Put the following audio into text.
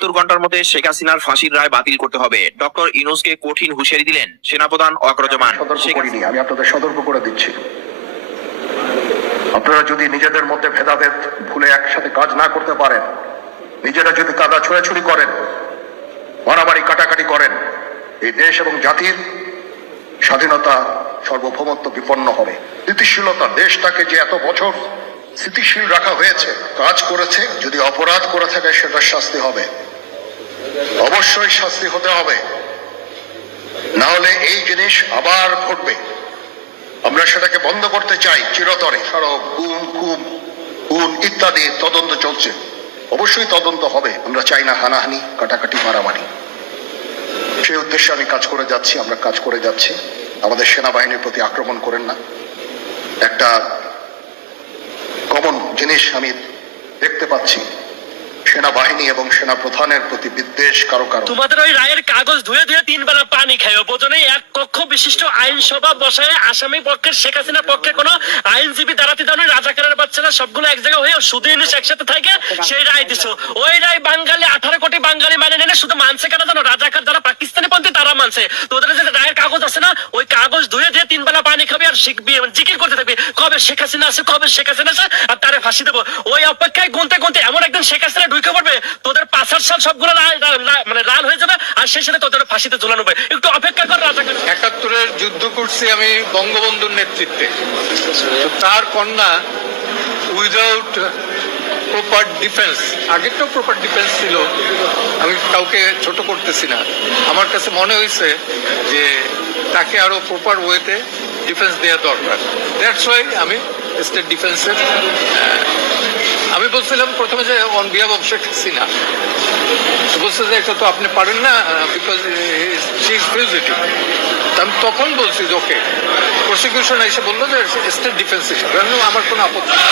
বাহাত্তর ঘণ্টার মধ্যে শেখ হাসিনার ফাঁসির রায় বাতিল করতে হবে। ডক্টর ইনুসকে কঠিন হুঁশিয়ারি দিলেন সেনাপ্রধান করিনি আমি আপনাদের সতর্ক করে দিচ্ছি। আপনারা যদি নিজেদের মধ্যে ভেদাভেদ ভুলে একসাথে কাজ না করতে পারেন নিজেরা যদি কাদা ছোড়াছুড়ি করেন মারামারি কাটাকাটি করেন এই দেশ এবং জাতির স্বাধীনতা সর্বভৌমত্ব বিপন্ন হবে। স্থিতিশীলতা দেশটাকে যে এত বছর স্থিতিশীল রাখা হয়েছে, কাজ করেছে, যদি অপরাধ করে থাকে সেটার শাস্তি হবে। অবশ্যই শাস্তি হতে হবে। না হলে এই জিনিস আবার ঘটবে। আমরা সেটাকে বন্ধ করতে চাই, চিরতরে। সড়ক গুম খুম খুন ইত্যাদি, তদন্ত চলছে। অবশ্যই তদন্ত হবে। আমরা চাই না হানাহানি, কাটাকাটি, মারামারি। সেই উদ্দেশ্যে আমি কাজ করে যাচ্ছি, আমরা কাজ করে যাচ্ছি। আমাদের সেনাবাহিনীর প্রতি আক্রমণ করেন না। একটা কমন জিনিস আমি দেখতে পাচ্ছি। সেনাবাহিনী এবং সেনা প্রধানের প্রতি বিদ্বেষ কারও কারও। তোমাদের ওই রায়ের কাগজ ধুয়ে ধুয়ে তিন বেলা পানি খাইও। বোঝনে এক কক্ষ বিশিষ্ট আইনসভা বসায় আসামি পক্ষের, শেখ হাসিনার পক্ষে কোনো আইনজীবী দাঁড়াতে দাও নয় রাজাকারের বাচ্চারা সবগুলো এক জায়গায় হয়ে শুধু ইউনিশ একসাথে থাকে, সেই রায় দিছো। ওই রায় বাঙালি, আঠারো কোটি বাঙালি মানে নেনে শুধু মানছে কেন জানো? রাজাকার যারা পাকিস্তানি পন্থী, তারা মানছে। তোদের যে রায়ের কাগজ আছে না ওই কাগজ ধুয়ে ধুয়ে তিন বেলা পানি খাবে আর শিখবি, জিকির করতে থাকবি। কবে শেখ হাসিনা আছে, কবে শেখ হাসিনা আছে, আর তারে ফাঁসি দেবো। ওই অপেক্ষায় গুনতে গুনতে এমন একদিন শেখ হাসিনা ঢুকে পড়বে, তোদের পাঁচার সাল সবগুলো মানে লাল হয়ে যাবে, আর সেই সাথে তোদের ফাঁসিতে ঝুলানো হবে একটু অপেক্ষা কর রাজাকার একাত্তরের যুদ্ধ করছি আমি বঙ্গবন্ধুর নেতৃত্বে। তার কন্যা উইদাউট প্রপার ডিফেন্স আগের তো প্রপার ডিফেন্স ছিল, আমি কাউকে ছোট করতেছি না। আমার কাছে মনে হয়েছে যে তাকে আরও প্রপার ওয়েতে ডিফেন্স দেওয়া দরকার দ্যাটস ওয়াই আমি স্টেট ডিফেন্সের আমি বলছিলাম প্রথমে যে on behalf of Sheikh Hasina বলছে যে এটা তো আপনি পারেন না বিকজ শি ইজ ফিউজিটিভ আমি তখন বলছি যে ওকে প্রসিকিউশন এসে বলল যে স্টেট ডিফেন্স হিসাবে আমি আমার কোনো আপত্তি নেই।